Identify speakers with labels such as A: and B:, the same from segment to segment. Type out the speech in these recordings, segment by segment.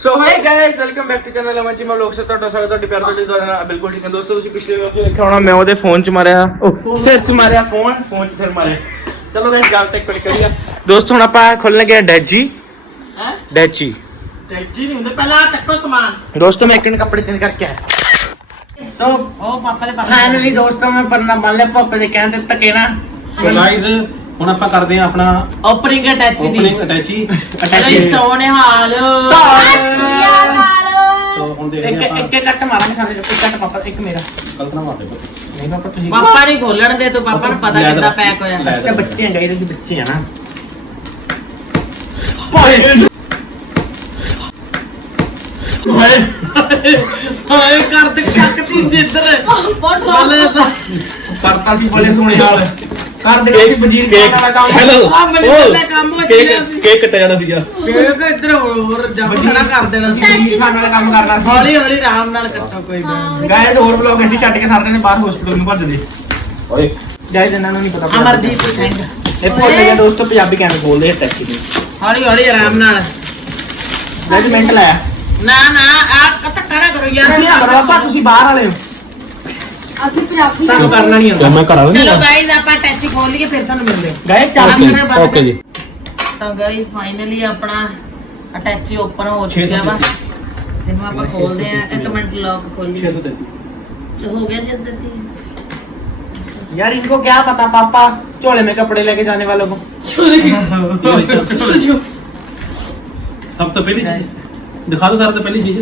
A: So hi guys welcome back to channel Aman ji ਮੈਂ ਲੋਕ ਸੇ ਤੁਹਾਡਾ ਸਵਾਗਤ ਤੁਹਾਡੇ ਪਿਆਰ ਤੁਹਾਡੇ ਦੁਆਰਾ ਬਿਲਕੁਲ ਠੀਕ ਹੈ ਦੋਸਤੋ ਤੁਸੀਂ ਪਿਛਲੇ ਵੀਡੀਓ ਦੇਖਿਆ ਹੋਣਾ ਮੈਂ ਉਹਦੇ ਫੋਨ 'ਚ ਮਾਰਿਆ। ਉਹ ਸਿਰ 'ਚ ਮਾਰਿਆ ਫੋਨ ਫੋਨ 'ਚ ਸਿਰ ਮਾਰਿਆ। ਚਲੋ ਗਾਇਸ ਗੱਲ ਤੱਕ ਪਿੜ ਕਰੀਏ। ਦੋਸਤੋ ਹੁਣ ਆਪਾਂ ਖੋਲਣ ਲੱਗੇ ਡੈਜੀ
B: ਹੈ?
A: ਡੈਜੀ
B: ਟੈਚੀ ਨਹੀਂ ਹੁੰਦੇ ਪਹਿਲਾਂ ਚੱਕੋ ਸਮਾਨ।
A: ਦੋਸਤੋ ਮੈਂ ਇੱਕ ਦਿਨ ਕੱਪੜੇ ਚੇਂਜ ਕਰਕੇ ਆਇਆ। ਸੋ
B: ਉਹ ਪਾਪਾ ਦੇ ਪਾਪਾ
A: ਫਾਈਨਲੀ ਦੋਸਤੋ ਮੈਂ ਪਰਨਾ ਬੰਨ ਲਿਆ ਪਾਪੇ ਦੇ ਕਹਿਣ ਤੇ ਧੱਕੇ ਨਾ
C: ਸੋ ਗਾਇਜ਼ ਹੁਣ ਆਪਾਂ ਕਰਦੇ ਆ ਆਪਣਾ
B: ਓਪਨਿੰਗ ਅਟੈਚ ਦੀ।
C: ਓਪਨਿੰਗ ਅਟੈਚੀ
B: ਅਟੈਚ ਸੋਹਣੇ ਹਾਲ।
C: ਸੋ ਹੁਣ
A: ਇੱਕ
C: ਦੇਖਦੇ ਆਪਾਂ।
A: ਇੱਕ ਇੱਕ ਕੱਟ ਮਾਰਾਂਗੇ ਸਾਰੇ ਇੱਕ ਕੱਟ ਪਾਪਾ ਇੱਕ ਮੇਰਾ।
C: ਕਲਪਨਾ ਮਾਰਦੇ ਪਏ
A: ਨਹੀਂ ਪਾਪਾ ਤੁਸੀਂ
B: ਪਾਪਾ ਨਹੀਂ ਖੋਲਣ ਦੇ ਤੂੰ ਪਾਪਾ ਨੂੰ ਪਤਾ
C: ਲੈ
B: ਕਿੱਦਾਂ
C: ਲੈ।
B: ਪੈਕ ਹੋਇਆ।
C: ਲੈ।
A: ਅਸੀਂ ਤਾਂ ਬੱਚੇ ਆ ਗਾਇਸ ਅਸੀਂ ਬੱਚੇ ਆ ਨਾ।
B: ਹਾਏ। ਕਰ ਦੇ ਕੱਕਤੀ ਸਿੱਧਰ ਬੋਲੇ
A: ਕਰਤਾ ਸੀ ਬੋਲੇ ਸੋਹਣੇ ਹਾਲ। ਕਰ ਦੇ ਸੀ ਵਜ਼ੀਰ
C: ਕੇਕ
A: ਖਾਨ ਵਾਲਾ ਕੰਮ
C: ਹੈਲੋ।
B: ਆ ਮੈਨੂੰ ਪਹਿਲਾਂ ਕੰਮ ਹੋ
C: ਕੇਕ
B: ਗਿਆ ਸੀ।
C: ਕੇਕ ਕੱਟਿਆ ਜਾਣਾ ਸੀਗਾ।
B: ਕੇਕ ਇੱਧਰ ਹੋਰ ਹੋਰ ਜੱਬ ਖੜਾ ਕਰ ਦੇਣਾ ਸੀ
A: ਵਜ਼ੀਰ ਖਾਨ ਵਾਲਾ ਕੰਮ ਕਰਨਾ ਸੀ।
B: ਹੌਲੀ ਹੌਲੀ ਆਰਾਮ ਨਾਲ ਕੱਟੋ ਕੋਈ ਗੱਲ ਨੀ।
A: ਗਾਇਸ ਹੋਰ ਬਲੌਗ ਇੱਥੇ ਛੱਡ ਕੇ ਸਾਰੇ ਨੇ ਬਾਹਰ ਹਸਪੀਟਲ ਨੂੰ ਭੱਜਦੇ
C: ਓਏ।
A: ਗਾਇਸ ਇਹਨਾਂ ਨੂੰ ਨਹੀਂ ਪਤਾ
B: ਅਮਰਦੀਪ ਸਿੰਘ।
A: ਇਹ ਭੁੱਲ ਗਿਆ ਦੋਸਤੋ ਪੰਜਾਬੀ ਕਿਵੇਂ ਬੋਲਦੇ ਆ ਟੈਕਸੀ ਨੂੰ
B: ਹੌਲੀ ਹੌਲੀ ਆਰਾਮ ਨਾਲ।
A: ਗਾਇਸ ਮਿੰਟ ਲਾਇਆ
B: ਨਾ ਨਾ ਆ ਧੱਕਾ ਨਾ ਕਰੋ ਯਾਰ।
A: ਤੁਸੀਂ ਬਾਹਰ ਵਾਲੇ ਹੋ।
D: ਅਸੀਂ ਪੰਜਾਬੀ
A: ਤੁਹਾਨੂੰ ਕਰਨਾ ਨਹੀਂ ਆਉਂਦਾ
C: ਮੈਂ ਘਰ ਆ
B: ਚਲੋ ਗਾਇਜ਼ ਆਪਾਂ ਅਟੈਚੀ ਖੋਲ ਲਈਏ ਫਿਰ ਤੁਹਾਨੂੰ ਮਿਲਦੇ ਹਾਂ
A: ਗਾਇਸ ਚੱਲ
C: ਓਕੇ ਓਕੇ ਜੀ
B: ਤਾਂ ਗਾਇਜ਼ ਫਾਈਨਲੀ ਆਪਣਾ ਅਟੈਚੀ ਓਪਨ ਹੋ
C: ਛੇ ਸੌ
B: ਚੁੱਕਿਆ ਵਾ
C: ਤੇਤੀ।
B: ਜਿਹਨੂੰ ਆਪਾਂ ਖੋਲਦੇ ਆ ਇੱਕ ਮਿੰਟ ਲੌਕ ਖੋਲੀਏ
C: 633
B: ਹੋ ਗਿਆ ਜੀ ਅੱਧੀ
A: यार इनको क्या पता पापा चोले में कपड़े लेके जाने वालों को
C: ਸਭ ਤੋਂ ਪਹਿਲੀ ਚੀਜ਼ ਦਿਖਾ ਦਿਓ ਸਰ ਤੋਂ ਪਹਿਲੀ ਚੀਜ਼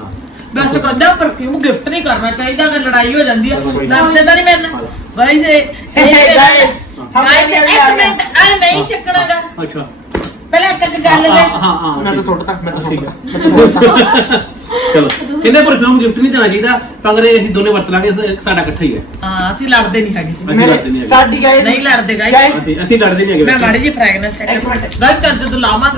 B: ਵੈਸੇ ਕਹਿੰਦਾ ਪਰਫਿਊਮ ਗਿਫਟ ਨਹੀਂ ਕਰਨਾ ਚਾਹੀਦਾ ਅਗਰ ਲੜਾਈ ਹੋ ਜਾਂਦੀ ਹੈ ਲੜਦੇ ਤਾਂ ਨਹੀਂ ਮੇਰੇ ਨਾਲ। ਗਾਇਸ ਇਹ ਗਾਇਸ
A: ਗਾਇਸ
B: ਇੱਕ ਮਿੰਟ ਆ
C: ਅੱਛਾ।
B: ਪਹਿਲਾਂ ਇੱਕ ਗੱਲ ਦੇ।
C: ਹਾਂ ਹਾਂ
A: ਮੈਂ ਤਾਂ ਸੁੱਟਦਾ
C: ਮੈਂ
A: ਤਾਂ
C: ਸੁੱਟਦਾ ਚਲੋ ਇਹਨੇ ਪਰਫਿਊਮ ਗਿਫਟ ਨਹੀਂ ਦੇਣਾ ਚਾਹੀਦਾ? ਤਾਂ ਅਸੀਂ ਦੋਨੇ ਵਰਤ ਲਾਂਗੇ ਸਾਡਾ ਇਕੱਠਾ ਹੀ ਹੈ।
B: ਹਾਂ ਅਸੀਂ ਲੜਦੇ ਨਹੀਂ ਹੈਗੇ। ਸਾਡੀ ਗਾਇਸ
C: ਨਹੀਂ
B: ਲੜਦੇ ਚੱਲ ਜਦੋਂ ਲਾਵਾਂਗੇ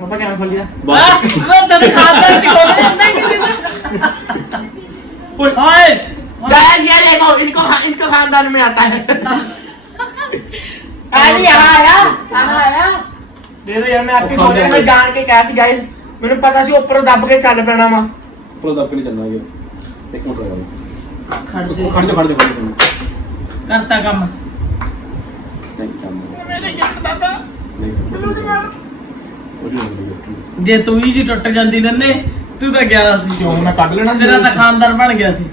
A: पापा क्या खोल दिया
C: ਬਸ
B: ਮੈਂ ਤੈਨੂੰ ਖਾਤਾ ਚ ਖੋਲ ਲੈਂਦਾ ਕਿਸੇ ਦਾ ਓਏ
A: गाइस ये देखो इनको इनको खानदान में आता है अरे यहाँ आया यहाँ आया दे दो यार मैं आपकी
C: खोल
A: खोल
C: दे।
A: मैं जान के कैसे गाइस ਮੈਨੂੰ ਪਤਾ ਸੀ ਉੱਪਰੋਂ ਦੱਬ ਕੇ ਚੱਲ ਪੈਣਾ ਵਾ
C: ਪ੍ਰੋ ਦੱਬ ਕੇ ਨਹੀਂ ਚੱਲਣਾ ਇਹ ਇੱਕ ਮਿੰਟ ਰੁਕੋ
B: ਖੜ
C: ਖੜ
B: ਜਾ
C: ਜਾ ਖੜ ਜਾ ਖੜ ਜਾ
B: ਕਰਤਾ ਕੰਮ
C: ਨਹੀਂ ਕੰਮ
B: ਮੇਰੇ ਗਿਫਟ ਬਾਬਾ
C: ਨਹੀਂ ਉਹ ਨਹੀਂ
B: ਜੇ ਤੂੰ ਹੀ ਜੀ ਟੁੱਟ ਜਾਂਦੀ ਨੰਨੇ ਤੂੰ ਤਾਂ ਗਿਆ ਸੀ।
A: ਕਿਉਂ? ਮੈਂ ਕੱਢ ਲੈਣਾ
B: ਤੇਰਾ ਤਾਂ ਖਾਨਦਾਰ ਬਣ ਗਿਆ ਸੀ।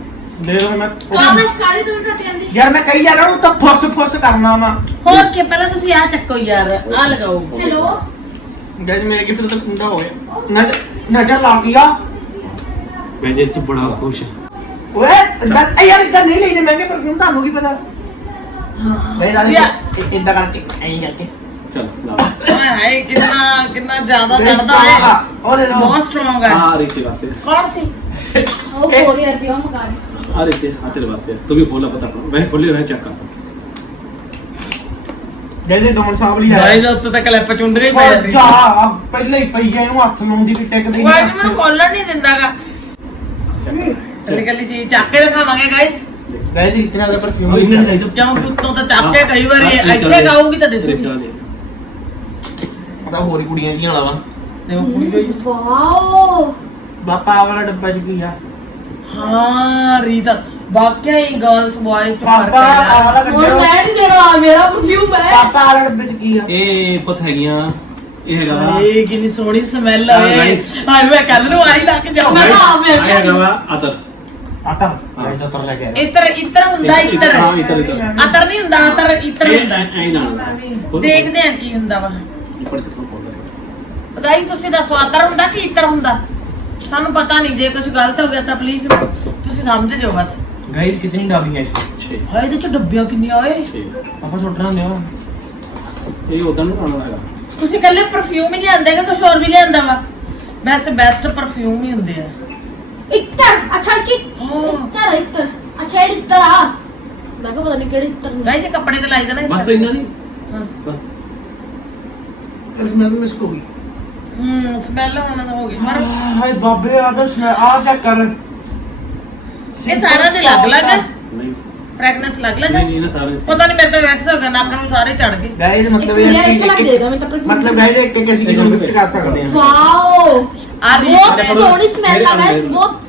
A: ਦੇ ਦੋ ਮੈਂ
D: ਕਾਹਦੇ ਕਾਹਦੀ ਤੂੰ ਟੁੱਟ ਜਾਂਦੀ?
A: ਯਾਰ ਮੈਂ ਕਹੀ ਜਾ ਰਿਹਾ ਨੂੰ ਤਾਂ ਫੁੱਸ ਫੁੱਸ ਕਰਨਾ ਵਾ।
B: ਹੋਰ ਕੀ ਪਹਿਲਾਂ ਤੁਸੀਂ ਆ ਚੱਕੋ ਯਾਰ ਆ ਲਗਾਓ।
D: ਹੈਲੋ?
A: ਗਾਇਸ ਮੇਰੇ ਗਿਫਟ ਤਾਂ ਕੁੰਡਾ ਹੋਇਆ ਨਜ਼ਰ ਨਜ਼ਰ ਲਾਤੀ ਆ।
C: ਮੈਂ ਜੇ ਚ ਬੜਾ ਖੁਸ਼
A: ਓਏ ਇਦਾਂ ਇਹ ਯਾਰ ਇਦਾਂ ਨਹੀਂ ਲਈਦੇ ਮਹਿੰਗੇ ਪਰਫਿਊਮ ਤੁਹਾਨੂੰ ਕੀ ਪਤਾ? ਆ
B: ਲਿਆ।
A: ਇਦਾਂ ਕਰਕੇ ਐਂ ਕਰਕੇ।
C: ਚਲ
B: ਹਾਏ ਕਿੰਨਾ ਕਿੰਨਾ ਜ਼ਿਆਦਾ ਚੜਦਾ ਹੈ।
A: ਆ, ਉਹ ਲੈ ਲਓ।
B: ਬਹੁਤ ਸਟਰੋਂਗ ਹੈ
C: ਆ ਰੀਤੇ ਵਾਸਤੇ।
B: ਕੌਣ ਸੀ?
D: ਉਹ
C: ਆ ਤੂੰ
A: ਜਿਹਦੇ ਡੋਨ ਸਾਹਿਬ ਲਈ
B: ਉੱਤੇ ਕਲਿੱਪ ਚੁੰਦਰੀ ਪਈ
A: ਉਹ
B: ਸੀ।
A: ਜਾ ਪਹਿਲੇ ਹੀ ਪਈ ਆ ਇਹਨੂੰ ਹੱਥ ਨੂੰ ਦੀ ਵੀ ਟਿਕਦੇ
B: ਗਾਇਸ ਮੈਨੂੰ ਖੋਲਣ ਨਹੀਂ ਦਿੰਦਾਗਾ। ਕੱਲੀ ਕੱਲੀ ਚੀਜ਼ ਚੱਕ ਕੇ ਦਿਖਾਵਾਂਗੇ ਗਾਇਸ
A: ਗਾਇਸ ਇਤਨਾ ਦਾ ਪਰਫਿਊਮ
C: ਉਹ ਇਹਨਾਂ ਨੇ
B: ਕਿਉਂਕਿ ਉੱਤੋਂ ਤਾਂ ਚੱਕ ਕੇ ਕਈ ਵਾਰੀ ਇੱਥੇ ਗਾਊਗੀ ਤਾਂ ਦਿਸੂਗੀ।
A: ਪਤਾ ਹੋਰ ਹੀ ਕੁੜੀਆਂ ਜੀਆਂ ਵਾਲਾ
B: ਤੇ ਉਹ ਕੁੜੀ ਗਈ।
D: ਵਾਓ।
A: ਬਾਪਾ ਵਾਲਾ ਡੱਬਾ ਚ ਕੀ ਆ?
B: ਹਾਂ ਰੀਤਾ। ਵਾਕਿਆ ਹੀ ਗਰਲਸ ਬॉयਜ਼ ਚ ਫ਼ਰਕ
A: ਪਾਪਾ ਆਹ ਆ?
C: ਇਹ ਹੈਗਾ ਵਾ-
B: ਏ ਕਿੰਨੀ ਸੋਹਣੀ ਸਮੈਲ ਆ
C: ਹਾਂ,
B: ਹਾਏ ਵੇ ਕੱਲ ਨੂੰ ਆਈ ਲੱਗ ਜਾਓ
D: ਮੈਂ ਤਾਂ ਆਪ
C: ਇਹ ਹੈਗਾ ਵਾ ਅਤਰ।
E: ਆਤਾ ਤਾਂ ਤਰ
B: ਲੈ ਕੇ ਹੁੰਦਾ
C: ਇਹ- ਹਾਂ
B: ਦੇਖਦੇ ਆ ਕੀ ਹੁੰਦਾ ਵਾ।
C: ਉੱਪਰ ਕਿਥੋਂ ਪਾਉਂਦਾ
B: ਗਾਈਸ ਤੁਸੀਂ ਦੱਸੋ ਅਤਰ ਹੁੰਦਾ ਕਿ ਇਤਰ ਹੁੰਦਾ ਸਾਨੂੰ ਪਤਾ ਨਹੀਂ ਜੇ ਕੁਝ ਗਲਤ ਹੋ ਗਿਆ ਤਾਂ ਪਲੀਜ਼ ਤੁਸੀਂ ਸਮਝ ਜਿਓ ਬਸ
E: गाइस कितनी डाली है इसमें
C: 6
B: ਹਾਏ ਇਹਦੇ ਚ ਡੱਬੀਆਂ ਕਿੰਨੀਆਂ ਓਏ
C: 6
E: पापा सुटना नहीं हो
C: ਇਹ ਉਦਾਂ ਨੂੰ ਆਉਣਾ ਹੈਗਾ
B: ਤੁਸੀਂ ਕੱਲੇ ਪਰਫਿਊਮ ਹੀ ਲਿਆਂਦੇ ਕਿ ਕੁਝ ਹੋਰ ਵੀ ਲਿਆਂਦਾ ਵਾ ਵੈਸੇ ਬੈਸਟ ਪਰਫਿਊਮ ਹੀ ਹੁੰਦੇ ਆ
D: इतर अच्छा ची
B: हाँ।
D: इतर इतर अच्छा ये इतर आ मैं को पता नहीं केड़े इतर ने
B: ਗਾਈਸ ਇਹ ਕੱਪੜੇ ਤੇ ਲਾਈ ਦੇਣਾ ਇਸ
C: ਬਸ ਇੰਨਾ ਨਹੀਂ
B: ਹਾਂ।
C: ਬਸ
B: स्मेल हम्म, स्मेल होना तो
E: हाय बाबे स्मेल आ चेक कर।
C: ये
B: सारा नहीं। नहीं ना सारे पता नहीं मेरे हो सारे चढ़ गए।
E: गाइस मतलब ये मतलब गाइस एक किस्म की हैं।
D: वाओ बहुत स्मेल लगा है बहुत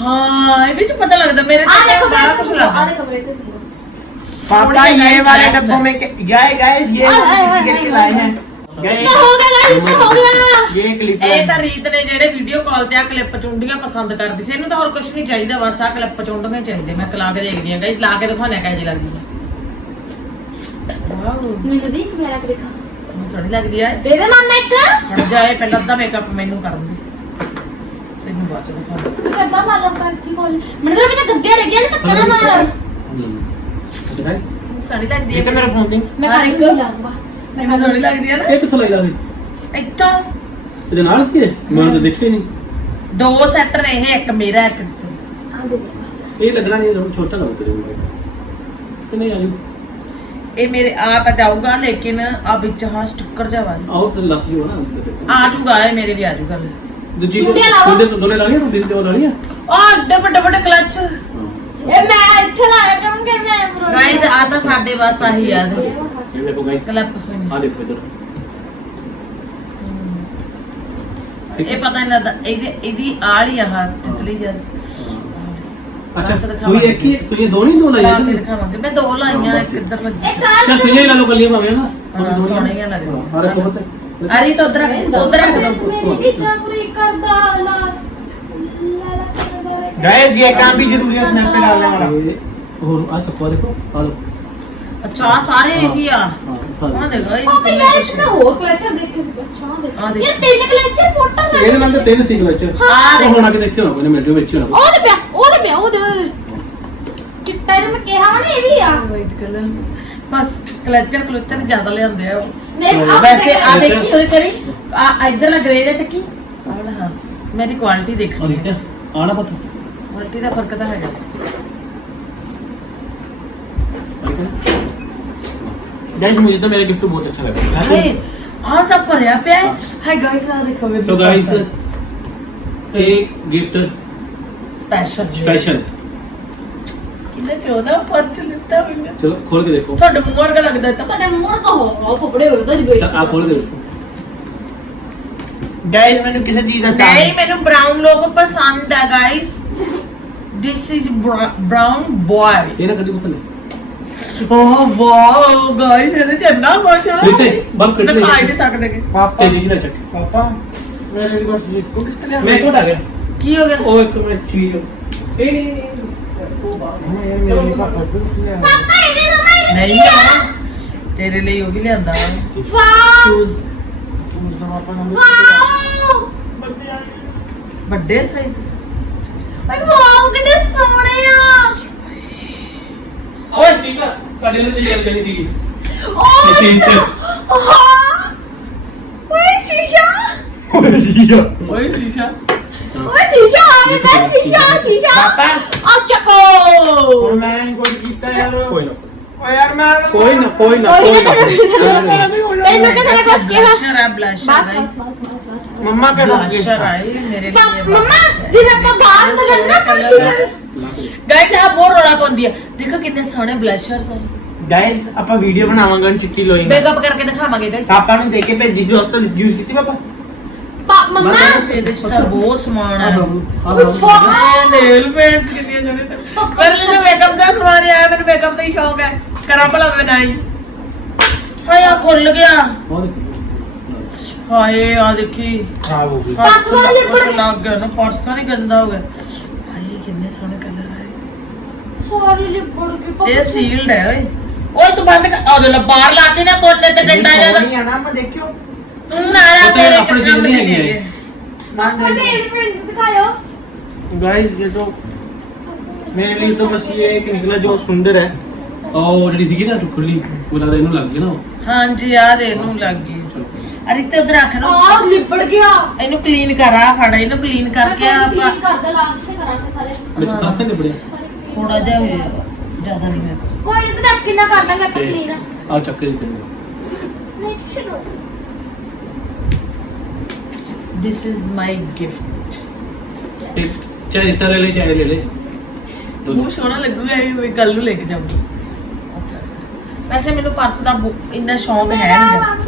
D: हाँ
B: ये भी तो पता लगता मेरे
D: तो
B: आ
D: देखो
B: मेरे
D: आ देखो मेरे तो
E: पापा ये वाले डब्बों में गाय गाइस ये
D: आय, आय,
E: किसी के
D: आय,
E: लिए
D: आय,
E: लाए
D: आय।
E: हैं
D: इतना
E: गाइस
D: हो गया गाइस इतना हो गया
E: ये क्लिप
B: ਇਹ ਤਾਂ ਰੀਤ ਨੇ ਜਿਹੜੇ ਵੀਡੀਓ ਕਾਲ ਤੇ ਆ ਕਲਿੱਪ ਚੁੰਡੀਆਂ ਪਸੰਦ ਕਰਦੀ ਸੀ ਇਹਨੂੰ ਤਾਂ ਹੋਰ ਕੁਝ ਨਹੀਂ ਚਾਹੀਦਾ ਬਸ ਆ ਕਲਿੱਪ ਚੁੰਡੀਆਂ ਚਾਹੀਦੇ ਮੈਂ ਕਲਾ ਕੇ ਦੇਖਦੀ ਆ ਗਾਈਸ ਲਾ ਕੇ ਦਿਖਾਉਣਾ ਕਿਹੋ ਜਿਹੀ ਲੱਗਦੀ ਹੈ ਵਾਓ
D: मैंने देख मेरा देखा
B: ਕਿੰਨੀ ਸੋਹਣੀ ਲੱਗਦੀ ਆ
D: दे दे मम्मा एक
B: ਹਟ ਜਾਏ ਪਹਿਲਾਂ ਅੱਧਾ ਮੇਕਅਪ ਮੈਨੂੰ ਕਰਨ ਦੇ ਤੈਨੂੰ ਬਾਅਦ ਚ ਦਿਖਾਉਂਦਾ
D: तू सदा मार रहा थी बोल मैंने तो बेटा गद्दे अड़ गया ना धक्का ना
B: ਇਹ ਸੋਹਣੀ
D: ਮੇਰਾ
B: ਫੋਨ
D: ਦੇ
B: ਮੈਂ
D: ਹਾਂ, ਇੱਕ। ਮੈਂ
B: ਮੈਨੂੰ ਸੋਹਣੀ ਲੱਗਦੀ ਹੈ ਨਾ?
C: ਕਿੱਥੋਂ ਲਈ ਲਾਵੇ
B: ਇੱਥੋਂ।
C: ਇਹਦੇ ਨਾਲ ਸੀ ਮੈਨੂੰ ਤਾਂ ਦੇਖਿਆ ਨਹੀਂ।
B: ਦੋ ਸੈੱਟ ਨੇ ਇੱਕ ਮੇਰਾ ਇੱਕ
D: ਤੂੰ
C: ਇਹ ਲੱਗਣਾ ਨਹੀਂ ਛੋਟਾ ਲਾਉ ਤੇ ਨਹੀਂ ਆਈ
B: ਇਹ ਮੇਰੇ ਆ ਤਾਂ ਜਾਊਗਾ ਲੇਕਿਨ ਆ ਵਿੱਚ ਹਾਂ ਸਟਿੱਕਰ ਜਾ
C: ਵਾਲੀ ਆਓ ਲੱਗ ਜੂ ਨਾ ਅੰਦਰ
B: ਇਹ ਮੇਰੇ ਵੀ ਆ
C: ਦੂਜੀ
D: ਚੂੜੀਆਂ ਦੋਨੇ
C: ਲਾਣੀਆਂ ਤੂੰ ਦਿਨ ਤੇ ਉਹ ਲਾਣੀਆਂ
B: ਆ ਵੱਡੇ ਵੱਡੇ ਵੱਡੇ ਕਲਚ।
C: ਇਹ
D: ਮੈਂ ਇੱਥੇ ਲਾਇਆ ਕਰੂੰਗੇ ਮੈਂ ਐਮਰੋਡ
B: ਗਾਇਸ ਆ ਤਾਂ ਸਾਡੇ ਬਸ ਆਹੀ ਆ
C: ਇਹ ਦੇਖੋ ਗਾਇਸ
B: ਕਲੱਪ ਸੁਣ
C: ਆ ਦੇਖੋ ਇਧਰ।
B: ਇਹ ਪਤਾ ਨਹੀਂ ਲੱਗਦਾ ਇਹਦੀ ਇਹਦੀ ਆਲੀ ਆ ਹੱਥ ਤਿਤਲੀ ਜਦ
C: ਅੱਛਾ ਸੂਈ ਇੱਕ ਹੀ ਸੂਈ ਦੋ ਨਹੀਂ ਦੋ
B: ਲਾ ਕੇ
C: ਲਾਈਆਂ
B: ਦਿਖਾਵਾਂਗੇ। ਮੈਂ ਦੋ ਲਾਈਆਂ ਇੱਕ ਇੱਧਰ ਲੱਗੀ।
D: ਇਹ ਕਾਲ
C: ਚਲ ਸੂਈ ਲਾ ਲਓ ਕੱਲੀਆਂ ਭਾਵੇਂ ਨਾ।
B: ਹਾਂ, ਸੋਹਣੀਆਂ ਲੱਗਦੀਆਂ।
C: ਹਰ ਇੱਕ ਪਤਾ
B: ਅਰੇ ਤਾਂ ਉਧਰ ਉਧਰ
D: ਰੱਖ ਦੋ। ਮੇਰੀ ਇੱਜ਼ਤ ਪੂਰੀ ਕਰਦਾ ਅਗਲਾ
E: गाइस ये काम भी जरूरी है स्नैप पे डालने वाला
C: ਹੋਰ ਆ ਕੱਪਾ ਦੇਖੋ ਆ ਲਓ
B: ਅੱਛਾ ਆਹ ਸਾਰੇ ਇਹੀ ਆ
C: ਹਾਂ
B: ਆ
C: ਸਾਰੇ
B: ਦੇਖੋ ਇਸ
D: पापा यार इसमें और कलेक्शन देख के अच्छा
B: हाँ,
D: देख
B: देख।
D: ये तीन कलेक्शन फोटो
C: ਇਹਦੇ ਨਾਲ ਤਾਂ ਤਿੰਨ ਸੀ ਵਿੱਚ
B: ਹਾਂ,
C: ਉਹ ਹੋਣਾ ਕਿ ਦੇਖਿਓ ਨਾ ਕੋਈ ਨਾ ਮਿਲ ਜਾਓ ਵਿੱਚ ਹੋਣਾ
D: ਉਹ ਤੇ ਪਿਆ ਉਹ ਤੇ ਪਿਆ ਉਹ ਦੇ ਚਿੱਟਾ ਜਿਹਾ ਮੈਂ ਕਿਹਾ ਵਾ ਨਾ ਇਹ ਵੀ ਆ
B: ਵਾਈਟ ਕਲਰ ਬਸ ਕਲਚਰ ਕਲਚਰ ਜ਼ਿਆਦਾ ਲਿਆਉਂਦੇ ਆ ਉਹ।
D: ਮੇਰੇ ਆਪ
B: ਵੈਸੇ ਆ
C: ਦੇਖਿਆ?
B: ਦੇਖੀ ਹੋਈ ਕਰੀ ਆ ਇਧਰ ਲੱਗ ਰਹੀ ਹੈ ਚੱਕੀ ਆਹ ਵਾਲਾ ਹਾਂ ਮੇਰੀ ਕੁਆਲਿਟੀ
C: ਆ
B: ਦੇਖਣੀ
C: ਦੇਖਿਆ ਆਣਾ ਪਤਾ
B: ਕੁਆਲਿਟੀ ਦਾ ਫਰਕ ਤਾਂ ਹੈਗਾ
E: गाइस मुझे तो मेरा गिफ्ट बहुत अच्छा लगा
B: ਹਾਏ ਆਹ ਤਾਂ ਭਰਿਆ ਪਿਆ ਹੈ ਹਾਏ ਗਾਇਸ ਆ ਦੇਖੋ ਮੇਰੇ
C: ਸੋ ਗਾਇਸ ਇਹ ਗਿਫਟ
B: ਸਪੈਸ਼ਲ
C: ਸਪੈਸ਼ਲ
B: ਕਿੰਨੇ 14 ਪਰਚ ਲਿੱਤਾ ਮੈਨੂੰ
C: ਚਲੋ ਖੋਲ ਕੇ ਦੇਖੋ
B: ਤੁਹਾਡੇ ਮੂੰਹ ਵਰਗਾ ਲੱਗਦਾ ਤਾਂ
D: ਤੁਹਾਡੇ ਮੂੰਹ ਤੋਂ ਹੋ ਫਪੜੇ ਹੋਏ ਤਾਂ ਜੀ
C: ਤਾਂ ਆ ਖੋਲ ਕੇ ਦੇਖੋ
E: गाइस मैंने किसी चीज का
B: ਨਹੀਂ ਮੈਨੂੰ ਬ੍ਰਾਊਨ ਲੋਗੋ ਪਸੰਦ ਹੈ guys This is bra-
C: brown boy. ಏನ ಕಟ್ಟಿ ಗೊತ್ತಲ್ಲ
B: Oh wow, guys, ਇਹਦੇ ਚ ਇੰਨਾ ਕੁਛ ਹੈ ਨਾ।
C: ਇੱਥੇ, ਬਸ ਕੱਟ ਲੈ।
B: ਦਿਖਾ ਹੀ ਨਹੀਂ ਸਕਦੇ ਗੇ।
E: ਪਾਪਾ
C: ਤੇ ਜਿਹੜਾ ਚੱਕ
E: ਪਾਪਾ ਮੇਰੇ ਕੋਲ ਜਿੱਕੋ ਕਿਸ ਤਰ੍ਹਾਂ
C: ਮੈਂ ਕੋਟ ਆ ਗਿਆ
B: ਕੀ ਹੋ ਗਿਆ
C: ਉਹ ਇੱਕ ਮੈਂ ਚੀਜ਼ ਇਹ ਨਹੀਂ ਇਹ ਮੇਰੇ
E: ਪਾਪਾ ਕੋਲ ਕਿਹਾ पापा
D: ये तो मैं
B: नहीं ਆ ਤੇਰੇ ਲਈ ਉਹ ਵੀ ਲਿਆਂਦਾ ਵਾ
D: वाओ
B: ਸ਼ੂਜ਼
E: ਉਸ ਦਾ
D: ਪਾਪਾ ਨੰਬਰ वाओ
B: ਵੱਡੇ ਸਾਈਜ਼
D: ਓਏ ਵਾਓ ਕਿੱਡੇ ਸੋਹਣੇ ਆ
C: ਓਏ ਠੀਕ ਆ ਤੁਹਾਡੇ ਨੂੰ ਤੇ ਚੱਲ ਗਈ ਸੀ
D: ਓ
C: ਮਸ਼ੀਨ ਚ। ਅੱਛਾ।
D: ਹਾਂ ਓਏ ਸ਼ੀਸ਼ਾ
C: ਓਏ ਜੀਆ ਓਏ ਸ਼ੀਸ਼ਾ
D: ਓਏ ਸ਼ੀਸ਼ਾ ਆ ਗਿਆ ਸ਼ੀਸ਼ਾ ਸ਼ੀਸ਼ਾ
E: ਪਾਪਾ।
D: ਆ ਚੱਕੋ
E: ਮੈਂ ਨਹੀਂ ਕੁਝ ਕੀਤਾ ਯਾਰ
C: ਕੋਈ ਨਾ
E: ਓ ਯਾਰ ਮੈਂ
C: ਕੋਈ ਨਾ ਕੋਈ ਨਾ
D: ਕੋਈ ਨਾ
C: ਤੇਰੇ ਵੀ ਚਲੇ ਗਏ
D: ਤੈਨੂੰ ਕਿਹਨੇ ਕੁਛ ਕਿਹਾ
B: ਬਲਸ਼ਰ ਹੈ ਬਲਸ਼ਰ
D: ਬਸ ਬਸ ਬਸ ਬਸ ਬਸ
E: मम्मा का रोक
B: ਬਲਸ਼ਰ ਆਈ ਮੇਰੇ
D: ਪਾ-
B: ਲਈ
D: ਮੰਮਾ ਜਿਹਨੇ ਆਪਾਂ ਬਾਹਰ ਤੋਂ ਜੰਨਾ ਪਰ ਸ਼ੀਸ਼ਾ
B: ਗਾਇਸ ਆ ਬਹੁਤ ਰੋਣਾ ਪਾਉਂਦੀ ਆ ਦੇਖੋ ਕਿੰਨੇ ਸੋਹਣੇ ਬਲਸ਼ਰਸ ਆ
E: गाइस ਆਪਾਂ ਵੀਡੀਓ ਬਣਾਵਾਂਗੇ ਚਿੱਟੀ ਲੋਈ
B: ਮੇਕਅਪ ਕਰਕੇ ਦਿਖਾਵਾਂਗੇ ਗਾਇਸ
E: ਪਾਪਾ ਨੂੰ ਦੇ ਕੇ ਭੇਜੀ ਸੀ ਉਸ ਤੋਂ ਯੂਜ਼ ਕੀਤੀ ਪਾਪਾ
D: ਪਾ ਮੰਮਾ
B: ਇਹਦੇ ਚ ਤਾਂ ਬਹੁਤ ਸਮਾਨ ਆ
D: ਵਾਓ
B: ਨੇਲ ਪੇਂਟਸ ਕਿੰਨੀਆਂ ਜਣੇ ਤੇ ਮੇਰੇ ਲਈ ਤਾਂ ਮੇਕਅਪ ਦਾ ਸਮਾਨ ਹੀ ਆਇਆ ਮੈਨੂੰ ਮੇਕਅਪ ਦਾ ਹੀ ਸ਼ੌਕ ਹੈ ਕਰਾਂ ਭਲਾ ਮੈਂ ਨਹੀਂ ਹਾਏ ਆ ਖੁੱਲ ਗਿਆ ਹਾਏ ਆ ਦੇਖੀ
E: ਖਰਾਬ ਹੋ ਗਈ
D: ਪਰਸ ਤਾਂ ਨਹੀਂ
B: ਪਰਸ
D: ਲਿਬੜ
B: ਲੱਗ ਗਿਆ ਨਾ ਪਰਸ ਤਾਂ ਨਹੀਂ ਗੰਦਾ ਹੋ ਗਿਆ ਹਾਏ ਕਿੰਨੇ ਸੋਹਣੇ ਕਲਰ ਆਏ
D: ਸੌਰੀ ਲਿਬੜ ਗਈ
B: ਇਹ ਸੀਲਡ ਹੈ ਓਏ ਓਏ ਤੂੰ ਬੰਦ ਕਰ ਉਹਦੇ ਲਾ ਬਾਹਰ ਲਾ ਕੇ ਨਾ ਕੋਨੇ ਤੇ ਡੰਡਾ ਜਿਆਦਾ
E: ਨਹੀਂ ਆਣਾ ਮੈਂ ਦੇਖਿਓ
B: ਤੂੰ ਨਾ ਨਾ
C: ਉਹ ਤੇ
B: ਤੇਰੇ
C: ਆਪਣੀ ਚੀਜ਼ ਨਹੀਂ ਹੈਗੀ ਇਹ।
E: ਮੈਂ
D: पापा ने एलिमेंट्स दिखाओ
E: गाइस ये तो मेरे लिए तो बस ये एक निकला जो सुंदर है
C: ਉਹ ਜਿਹੜੀ ਸੀਗੀ ਨਾ ਖੁੱਲੀ ਉਹ ਲੱਗਦਾ ਇਹਨੂੰ ਲੱਗ ਗਈ ਨਾ ਉਹ।
B: ਹਾਂਜੀ ਆ ਦੇ ਇਹਨੂੰ ਲੱਗ ਗਈ ਬਿਲਕੁਲ ਅਰੇ ਤੇ ਉਧਰ ਰੱਖ ਲਓ
D: ਆ ਲਿਬੜ ਗਿਆ।
B: ਇਹਨੂੰ ਕਲੀਨ ਕਰ ਆ ਫੜ ਇਹਨੂੰ ਕਲੀਨ ਕਰਕੇ ਆਪਾਂ
D: ਕੀ ਕਰਦਾ ਲਾਸਟ ਤੇ ਕਰਾਂਗੇ ਸਾਰੇ।
C: ਵਿੱਚ ਤਾਂ ਸੇ ਲਿਬੜਿਆ।
B: ਥੋੜਾ ਜਿਹਾ ਹੋਇਆ ਜ਼ਿਆਦਾ ਨਹੀਂ ਹੋਇਆ।
D: ਕੋਈ ਨਹੀਂ ਤੂੰ ਕਿੰਨਾ ਕਰ ਦਾਂਗੇ ਆਪਾਂ ਕਲੀਨ
C: ਆ ਚੱਕ ਦੇ ਤੈਨੂੰ
D: ਨਹੀਂ ਸ਼ੁਰੂ
B: this is my gift ਇਹ
C: ਚਾਹੇ ਇਸ ਤਰ੍ਹਾਂ ਲੈ ਲੈ ਚਾਹੇ ਲੈ ਲੈ।
B: ਬਹੁਤ ਸੋਹਣਾ ਲੱਗੂਗਾ ਇਹ ਵੀ ਕੱਲ ਨੂੰ ਲੈ ਕੇ ਜਾਵਾਂ ਵੈਸੇ ਮੈਨੂੰ ਪਰਸ ਦਾ ਬਹੁ- ਇੰਨਾ ਸ਼ੌਂਕ ਹੈ ਨਹੀਂ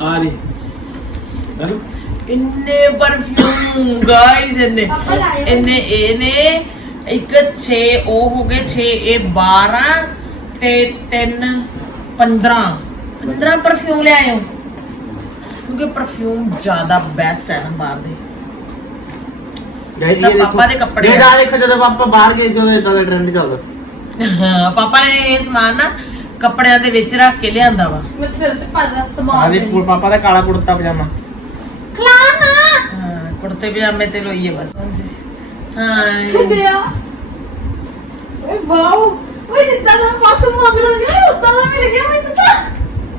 C: ਆ ਦੇ ਹੈਲੋ।
B: ਇੰਨੇ ਪਰਫਿਊਮ ਗਾਇਸ ਇੰਨੇ। ਇੰਨੇ ਇਹਨੇ ਇੱਕ 6 ਉਹ ਹੋ ਗਏ 6 ਇਹ 12 ਤੇ 3 15 15 ਪਰਫਿਊਮ ਲੈ ਆਇਓ ਕਿਉਂਕਿ ਪਰਫਿਊਮ ਜ਼ਿਆਦਾ ਬੈਸਟ ਹੈ ਨਾ ਬਾਹਰ ਦੇ। ਗਾਇਸ ਇਹ ਪਾਪਾ
E: ਦੇ
B: ਕੱਪੜੇ
E: ਇਹ ਦੇਖੋ ਜਦੋਂ ਪਾਪਾ ਬਾਹਰ ਗਏ ਸੀ ਉਦੋਂ ਇਦਾਂ ਦਾ ਟ੍ਰੈਂਡ ਚੱਲਦਾ ਸੀ।
B: ਹਾਂ ਪਾਪਾ ਨੇ ਇਹ ਸਮਾਨ ਨਾ ਕੱਪੜਿਆਂ ਦੇ ਵਿੱਚ ਰੱਖ ਕੇ ਲਿਆਂਦਾ ਵਾ।
D: ਮੈਂ ਸਿਰ ਤੇ
E: ਪਾਦਾ
D: ਸਮਾਨ
E: ਆਦੀ ਪੂਰ ਦਾ ਕਾਲਾ ਕੁੜਤਾ ਪਜਾਮਾ।
D: ਖਲਾਣਾ
B: ਹਾਂ ਕੁੜਤੇ ਪਜਾਮੇ ਤੇ ਲੋਈਏ ਬਸ। ਹਾਂ।
D: ਓਏ ਵਾਓ। ਓਏ ਦਿੱਤਾ ਦਾ ਫੱਕ ਮਗਲ ਗਿਆ। ਉਸਾ ਦਾ ਮਿਲ
B: ਗਿਆ ਤਾਂ।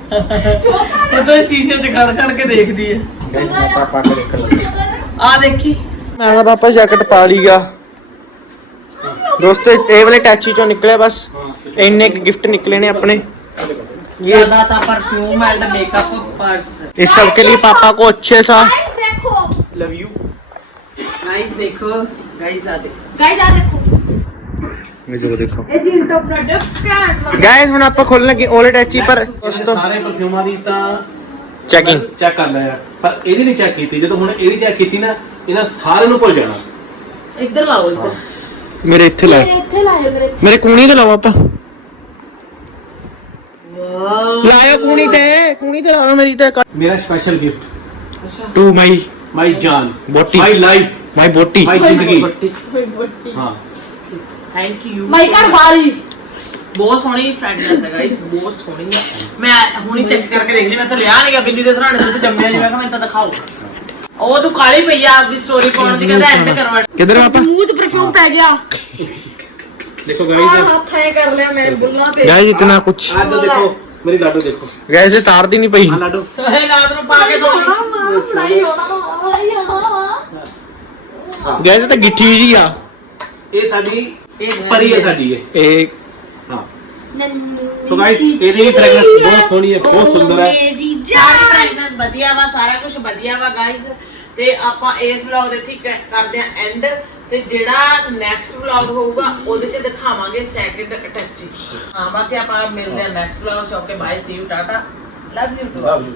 B: ਚੋਕਾ ਸ਼ੀਸ਼ੇ 'ਚ ਖੜ ਖੜ ਕੇ ਦੇਖਦੀ ਹੈ। ਆ ਦੇਖੀ।
A: ਮੈਂ ਤਾਂ ਪਾਪਾ ਜੈਕਟ ਪਾ ਲੀਗਾ ਦੋਸਤੋ ਇਹ ਵਾਲੇ ਟੈਚੀ ਚੋਂ ਨਿਕਲਿਆ ਬਸ। ਇੰਨੇ ਗਿਫਟ ਨਿਕਲੇ ਨੇ अपने ये
B: ज्यादा था परफ्यूम एंड मेकअप पर्स
A: इस सब के लिए पापा को अच्छे सा
D: गाइस देखो
A: लव यू
B: गाइस देखो गाइस आ देखो
D: गाइस आ देखो
A: मुझे देखो
D: ये जिंटो प्रोडक्ट क्या है
A: गाइस ਹੁਣ ਆਪਾਂ ਖੋਲਣ ਲੱਗੇ ਓਲੇ ਟੈਚੀ ਪਰ ਦੋਸਤੋ
C: ਸਾਰੇ ਪਰਫਿਊਮਾਂ ਦੀ ਤਾਂ
A: ਚੈਕਿੰਗ
C: ਚੈੱਕ ਕਰ ਲਿਆ ਪਰ ਇਹਦੀ ਨਹੀਂ ਚੈੱਕ ਕੀਤੀ ਜਦੋਂ ਹੁਣ ਇਹਦੀ ਚੈੱਕ ਕੀਤੀ ਨਾ ਇਹਨਾਂ ਸਾਰਿਆਂ ਨੂੰ ਭੁੱਲ ਜਾਣਾ
B: इधर लाओ इधर
A: ਮੇਰੇ ਇੱਥੇ ਲਾਓ
D: मेरे इथे लायो मेरे
A: ਮੇਰੇ ਕੂਣੀ ਤੇ ਲਾਓ ਆਪਾਂ
B: वाओ
A: ਲਾਇਓ ਕੂਣੀ ਤੇ ਕੂਣੀ ਤੇ ਲਾਓ ਮੇਰੀ ਤੇ
C: ਮੇਰਾ special gift
A: to my
C: my ਜਾਨ
A: ਬੋਟੀ।
C: ਮਾਈ ਲਾਈਫ
A: ਮਾਈ ਬੋਟੀ
C: ਮਾਈ ਜ਼ਿੰਦਗੀ
D: कोई बट्टी
C: ਹਾਂ
B: थैंक यू
D: माई कर वाली
B: ਬਹੁਤ ਸੋਹਣੀ ਫ੍ਰੈਗਰੈਂਸ ਹੈ ਗਾਇਸ ਬਹੁਤ ਸੋਹਣੀ ਹੈ ਮੈਂ ਹੁਣੀ ਚੈੱਕ ਕਰਕੇ ਦੇਖ ਲਈ ਮੈਂ ਤਾਂ ਲਿਆ ਨਹੀਂਗਾ ਬਿੱਲੀ ਦੇ ਸਰਾਣੇ ਤੋਂ ਜੰਮਿਆ ਜਿਵੇਂ ਕਿ ਮੈਂ ਤਾਂ ਦਿਖਾਓ ਉਹ ਤੂੰ ਕਾਲੀ ਪਈ ਆ ਆਪਦੀ ਸਟੋਰੀ ਪਾਉਣ ਦੀ ਕਹਿੰਦਾ ਐਂਡ ਕਰਵਾ
A: ਕਿੱਧਰ ਆ ਪਾਪਾ
D: मुंह च परफ्यूम पै गया
C: ਦੇਖੋ ਗਾਈਸ
D: हाथ है कर लिया मैं बुलना ते
A: गाइस इतना कुछ
C: ਆਹ ਦੇਖੋ ਮੇਰੀ ਲਾਡੋ ਦੇਖੋ।
A: ਗੈਸ ਇਹ ਤਾਰਦੀ ਨਹੀਂ ਪਈ।
C: ਆ ਲਾਡੋ।
B: ਇਹ ਰਾਤ ਨੂੰ ਪਾ ਕੇ ਸੋਣਾ।
D: ਨਹੀਂ ਹੋਣਾ ਹੋਣਾ ਹੀ
A: ਹੋਣਾ ਹਾਂ। ਗੈਸ ਇਹ ਤਾਂ ਗਿੱਠੀ ਜੀ ਆ।
C: ਇਹ ਸਾਡੀ
B: ਇਹ
C: ਪਰੀ ਹੈ ਸਾਡੀ ਇਹ।
A: ਇਹ
C: ਹਾਂ। ਸੋ ਗਾਇਸ ਇਹਦੀ ਵੀ ਫ੍ਰੈਗਰੈਂਸ ਬਹੁਤ ਸੋਹਣੀ ਹੈ ਬਹੁਤ ਸੁੰਦਰ ਹੈ।
D: ਮੇਰੀ
B: ਸਾਰੀ ਫ੍ਰੈਗਰੈਂਸ ਵਧੀਆ ਵਾ ਸਾਰਾ ਕੁਝ ਵਧੀਆ ਵਾ ਗਾਇਸ ਤੇ ਆਪਾਂ ਇਸ ਵਲੌਗ ਦੇ ਠੀਕ ਕਰਦੇ ਆਂ ਐਂਡ ਤੇ ਜਿਹੜਾ ਨੈਕਸਟ ਵਲੌਗ ਹੋਊਗਾ, ਉਹਦੇ ਚ ਦਿਖਾਵਾਂਗੇ ਸੈਕਿੰਡ ਅਟੈਚੀ ਹਾਂ। ਬਾਕੀ ਆਪਾਂ ਮਿਲਦੇ ਆ ਨੈਕਸਟ ਵਲੌਗ ਚ। Okay bye see you tata
C: love you